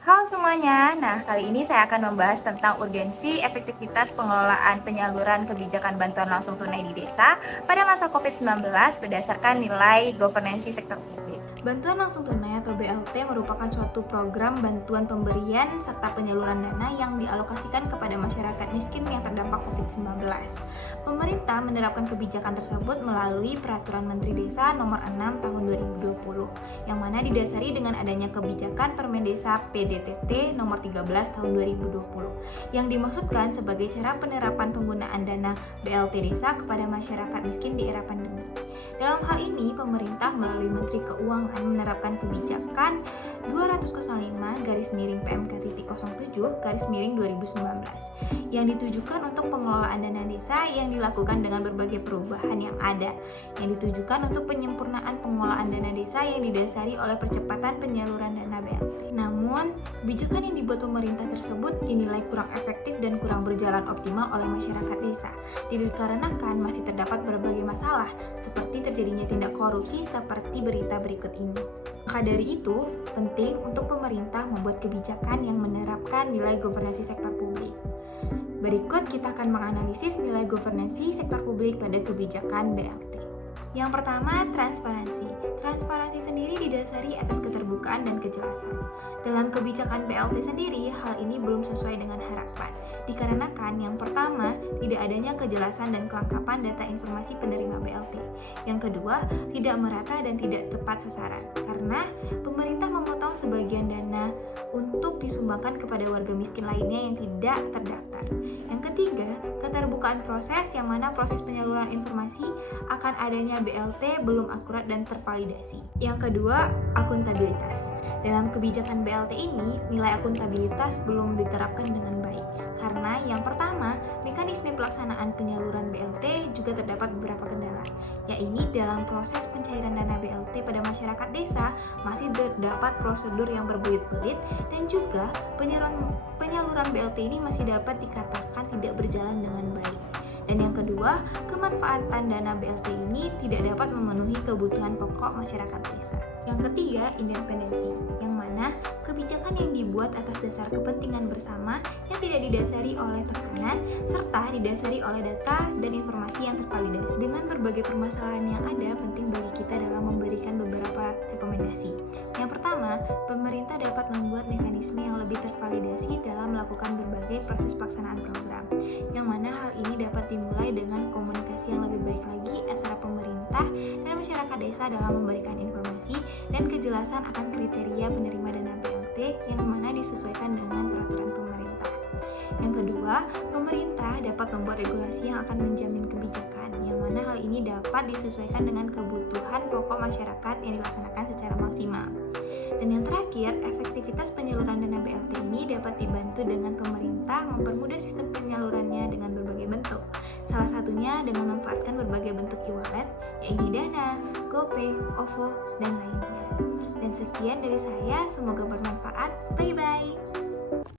Halo semuanya, nah kali ini saya akan membahas tentang urgensi efektivitas pengelolaan penyaluran kebijakan bantuan langsung tunai di desa pada masa COVID-19 berdasarkan nilai governansi sektor publik. Bantuan langsung tunai atau BLT merupakan suatu program bantuan pemberian serta penyaluran dana yang dialokasikan kepada masyarakat miskin yang terdampak COVID-19. Pemerintah menerapkan kebijakan tersebut melalui Peraturan Menteri Desa Nomor 6 Tahun 2020, yang mana didasari dengan adanya kebijakan Permen Desa PDTT Nomor 13 Tahun 2020, yang dimaksudkan sebagai cara penerapan penggunaan dana BLT desa kepada masyarakat miskin di era pandemi. Dalam hal ini, pemerintah melalui Menteri Keuangan menerapkan kebijakan 205-PMK-07-2019 yang ditujukan untuk pengelolaan dana desa yang dilakukan dengan berbagai perubahan yang ada, yang ditujukan untuk penyempurnaan pengelolaan dana desa yang didasari oleh percepatan penyaluran dana BLT. Namun, kebijakan yang dibuat pemerintah tersebut dinilai kurang efektif dan kurang berjalan optimal oleh masyarakat desa, dikarenakan masih terdapat berbagai masalah seperti terjadinya tindak korupsi seperti berita berikut ini. Maka dari itu, penting untuk pemerintah membuat kebijakan yang menerapkan nilai governansi sektor publik. Berikut kita akan menganalisis nilai governansi sektor publik pada kebijakan BLT. Yang pertama, transparansi. Transparansi sendiri didasari atas keterbukaan dan kejelasan. Dalam kebijakan BLT sendiri, hal ini belum sesuai dengan harapan, dikarenakan yang pertama, tidak adanya kejelasan dan kelengkapan data informasi penerima BLT. Yang kedua, tidak merata dan tidak tepat sasaran, karena pemerintah memotong sebagian dana untuk disumbangkan kepada warga miskin lainnya yang tidak terdaftar. Yang ketiga, keterbukaan proses, yang mana proses penyaluran informasi akan adanya BLT belum akurat dan tervalidasi. Yang kedua, akuntabilitas. Dalam kebijakan BLT ini, nilai akuntabilitas belum diterapkan dengan baik. Karena yang pertama, mekanisme pelaksanaan penyaluran BLT juga terdapat beberapa kendala, yaitu dalam proses pencairan dana BLT pada masyarakat desa masih terdapat prosedur yang berbelit-belit dan juga penyaluran BLT ini masih dapat dikatakan tidak berjalan dengan baik. Dan yang kedua, kemanfaatan dana BLT ini tidak dapat memenuhi kebutuhan pokok masyarakat desa. Yang ketiga, independensi, yang mana kebijakan yang dibuat atas dasar kepentingan bersama yang tidak didasari oleh tekanan serta didasari oleh data dan informasi yang tervalidasi. Dengan berbagai permasalahan yang ada, penting bagi kita dalam memberikan beberapa rekomendasi. Yang pertama, pemerintah dapat membuat mekanisme yang lebih tervalidasi dalam melakukan berbagai proses pelaksanaan program, yang mana hal ini dapat dimulai dengan komunikasi yang lebih baik lagi antara pemerintah dan masyarakat desa dalam memberikan informasi dan kejelasan akan kriteria penerima dana BLT yang mana disesuaikan dengan peraturan pemerintah. Yang kedua, pemerintah dapat membuat regulasi yang akan menjamin kebijakan, yang mana hal ini dapat disesuaikan dengan kebutuhan pokok masyarakat yang dilaksanakan secara maksimal. Dan yang terakhir, efektivitas penyaluran dana BLT ini dapat dibantu dengan pemerintah mempermudah sistem penyalurannya dengan berbagai bentuk. Salah satunya dengan memanfaatkan berbagai bentuk e-wallet, yaitu Dana, GoPay, OVO, dan lainnya. Dan sekian dari saya, semoga bermanfaat. Bye-bye!